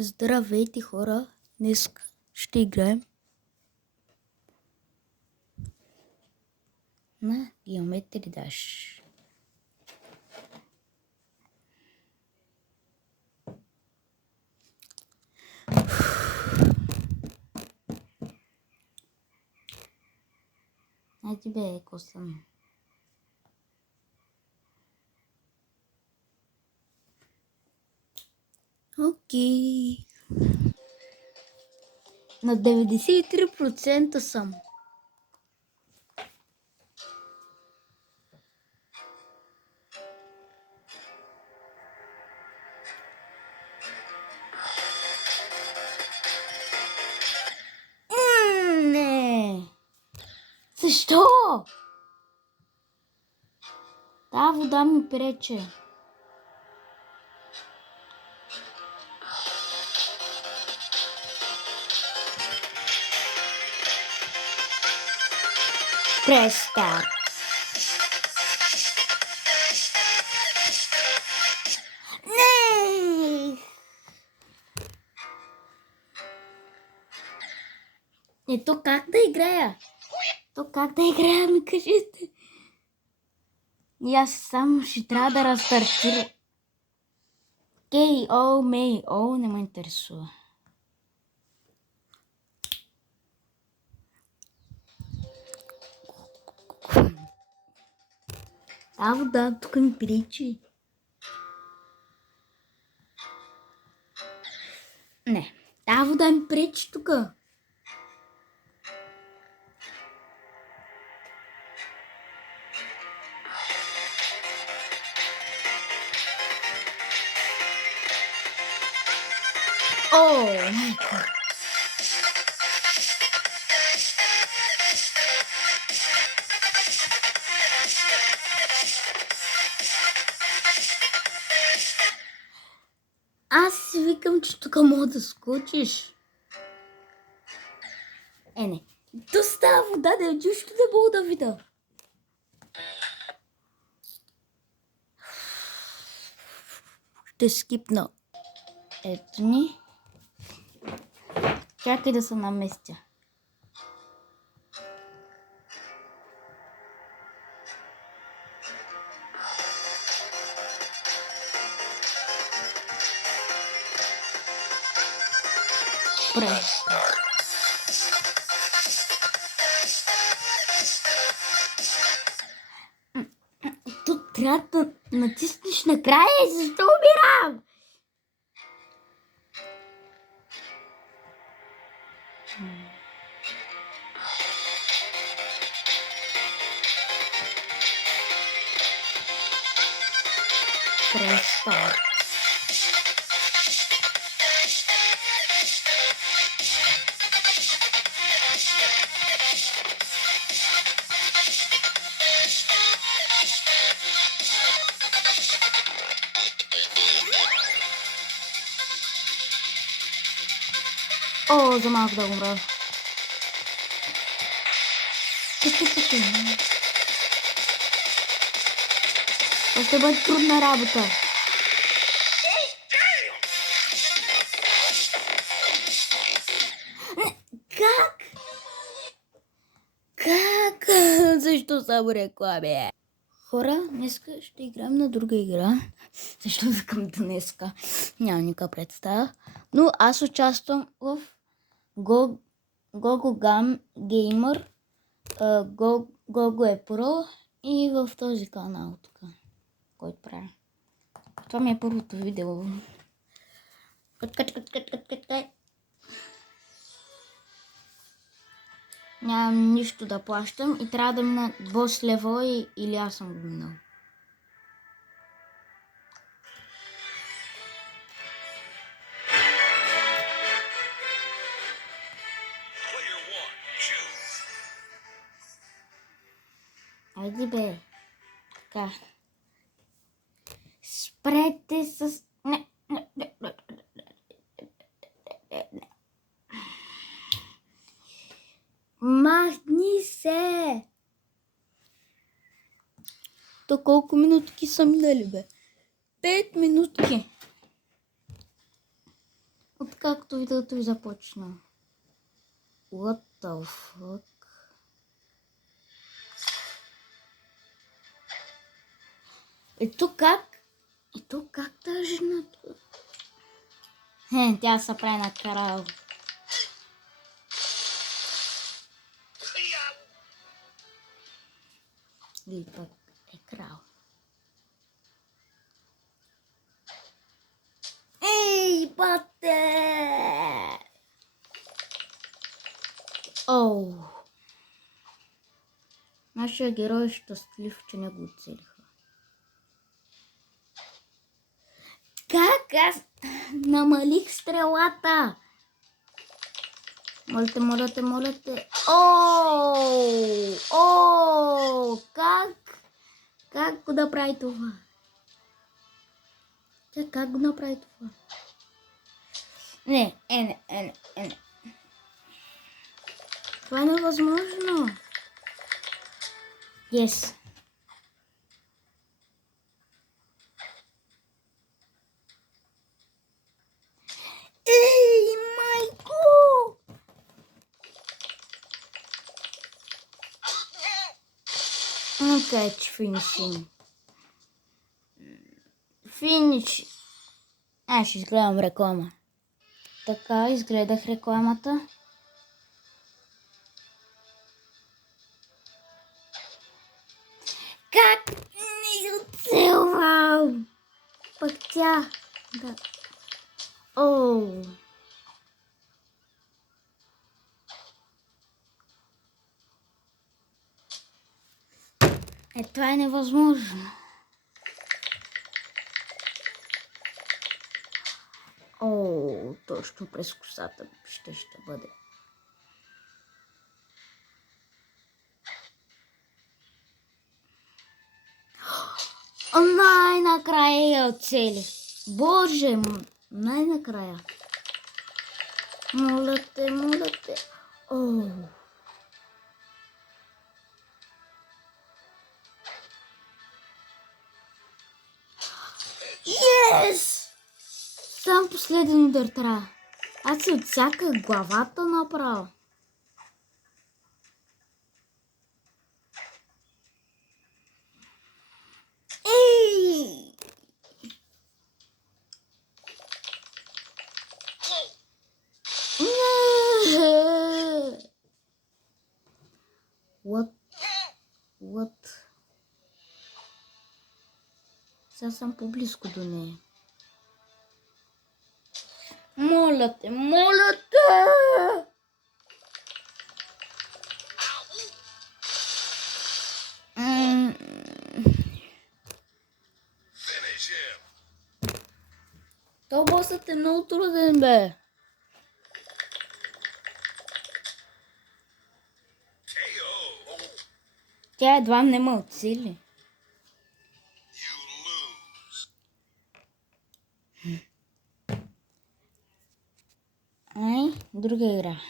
Здравейте, хора! Днес ще играем на Geometry Dash. Айде бе, косъм. Окей. На 93% съм. Не! Защо? Та вода ми прече. Престар. Не! То как да играя? Ми кажете. И аз само ще трябва да рестартирам. Окей, не ме интересува. Да, тук ми причи. Не, тази вода ми пречи тук. О, майко. Аз си викам, че тук мога да скочиш. Не. То става вода, да нищо не мога да видя. Ще скипна. Ето ни. Чакай да се наместя. Тук трябва да натиснеш накрая и защо умирам? Престар. О, за малко да умра. Това ще бъде трудна работа. Как? Защо само реклами? Хора, днеска ще играем на друга игра. Защо викам днеска? Няма никаква представа. Но аз участвам в Gogo Gamer, Gogo е Pro и в този канал тук, който правя. Това ми е първото видео. Нямам нищо да плащам и трябва да мина бос лево или аз съм го минал. Айде бе. Така. Спрете с... Не. Махни се! То колко минутки са минали, бе? 5 минутки. откакто видеото ви започна. What the fuck? Ето как тази жената? Тя се прави на крал. И пък е крал. Ей, бате! Оу! Нашия герой е щастлив, че не го оцелиха. Как аз намалих стрелата? Моля те. Оу! Как го направи това? Как го направи това? Не. Това е невъзможно. Yes. Ей, майко! Catch finishing. Финиш. Аз ще изгледам реклама. Така, изгледах рекламата. Как не оцелвам? Пък тя. Да. Оу. Това е невъзможно. Оу, точно през косата ще бъде. Най-накрая я оцели. Боже, най-накрая. Моля те. Оу. Yes! Сам последен удар трябва. Аз си отсяках главата направо. Ей! What? Сега съм по-близко до нея. Моля те! То босът е много труден, бе. Тя едва не ме оцели. Друга игра.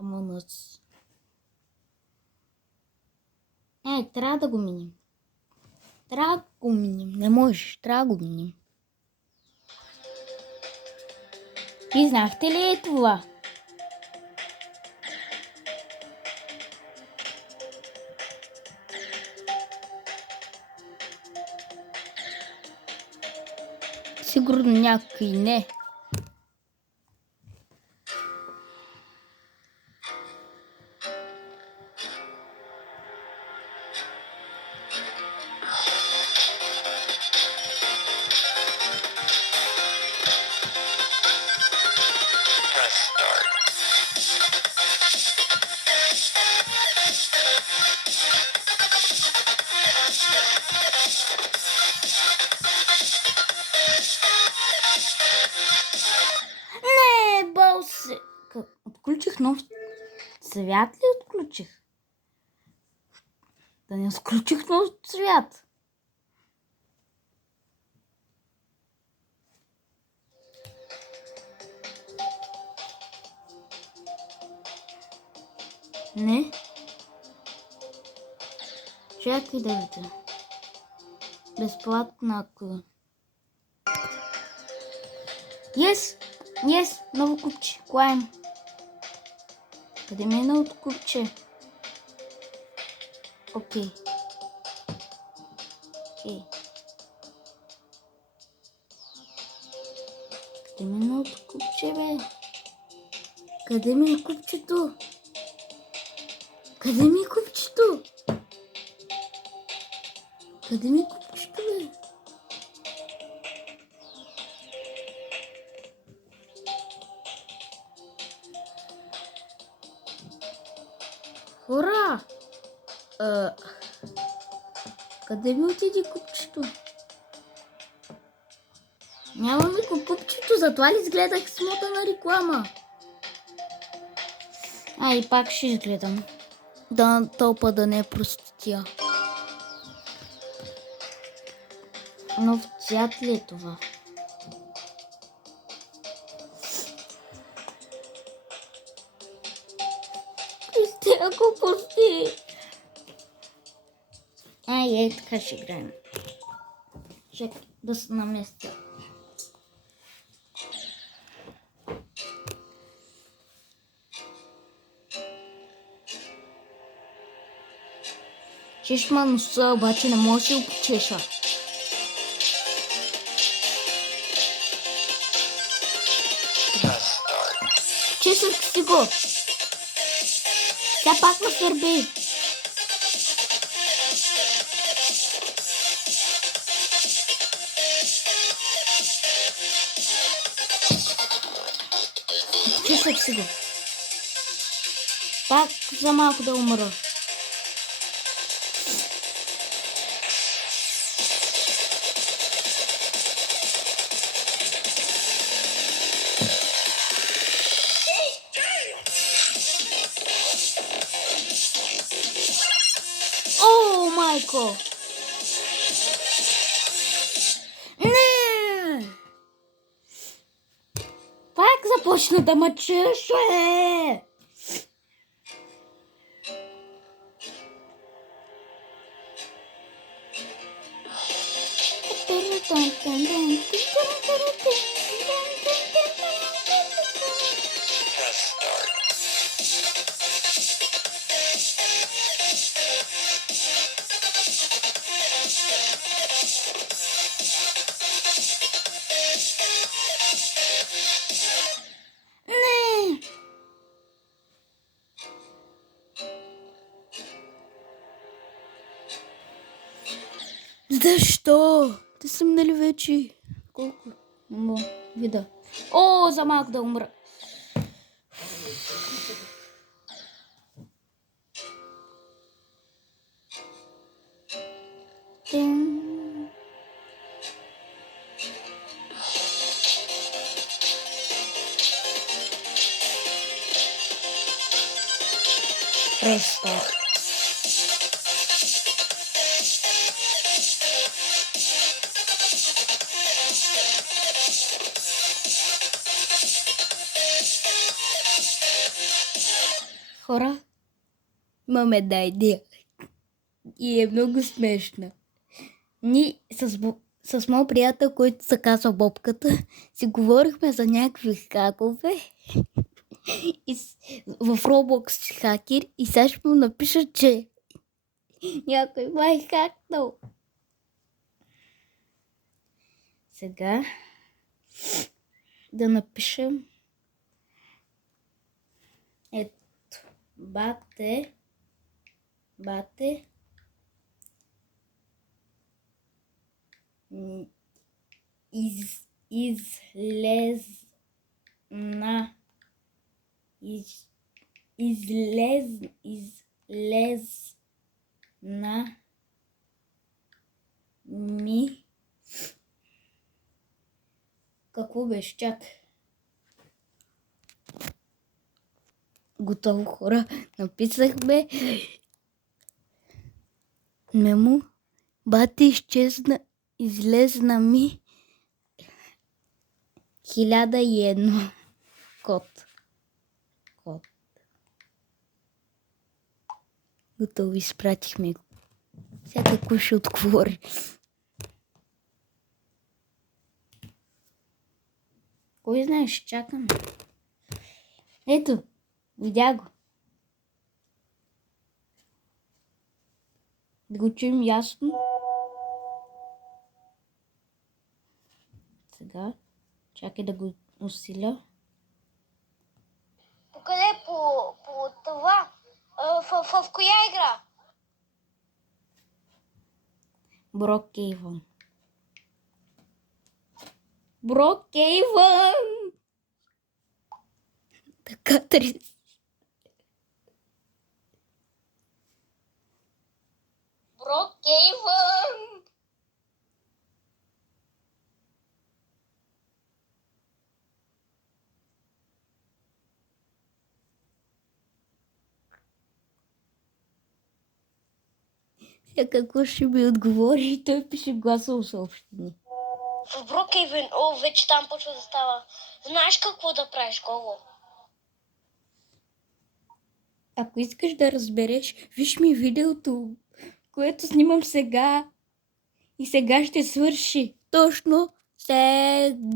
Among Us. Трябва да го минем. Не можеш, трябва да го минем. И знахте ли е това? Сигурно някой не. Не, бал се. Отключих нов цвят ли отключих? Да не отключих нов цвят. Не. Чакай да видя. Безплатна ако. Yes, ново купче. Клайм. Къде ми е новото купче? Окей. Къде ми е новото купче, бе? Къде ми е купчето? Къде ми е купчето? Къде ми е купчето, бе? Хора! Къде ми отиде купчето? Нямаме купчето, затова ли изгледах смотана реклама? И пак ще изгледам. Да, тълпа да не е простотия. Нов цвят ли е това? Сте, ако пусти. Така ще играем. Чакай да се наместя. Чешма носа, обаче не може да си го почеша. Чесах си го. Тя пак ме сърби. Чесах си го. Пак за малко да умра. О, майко! Не! Пак започна да ме чеше! Защо? Те съм нали вече? Колко? Не мога вида. О, за малко да умра. Рестарт. Хора, имаме една идея. И е много смешна. Ние с моят приятел, който се казва Бобката, си говорихме за някакви хакове в Roblox хакер и сега ще му напиша, че някой ма е хакнал. Сега да напишем ето бате излезна ми. Какво беше? Чак. Готово, хора. Написахме мемо. Бати изчезна. Излезна ми 1001 код. Готово, изпратихме го. Всякакво ще отговори. Кой знае, ще чакам. Ето, видя го. Да го чуем ясно. Сега, чакай да го усиля. Къде? По това? В коя игра? Брокейвън. Брокейвън! Така трис. Брокейвън! Какво ще ми отговори и той пише гласово съобщение. В Брокейвън. О, вече там почва да става. Знаеш какво да правиш, Гого? Ако искаш да разбереш, виж ми видеото, което снимам сега. И сега ще свърши. Точно сега.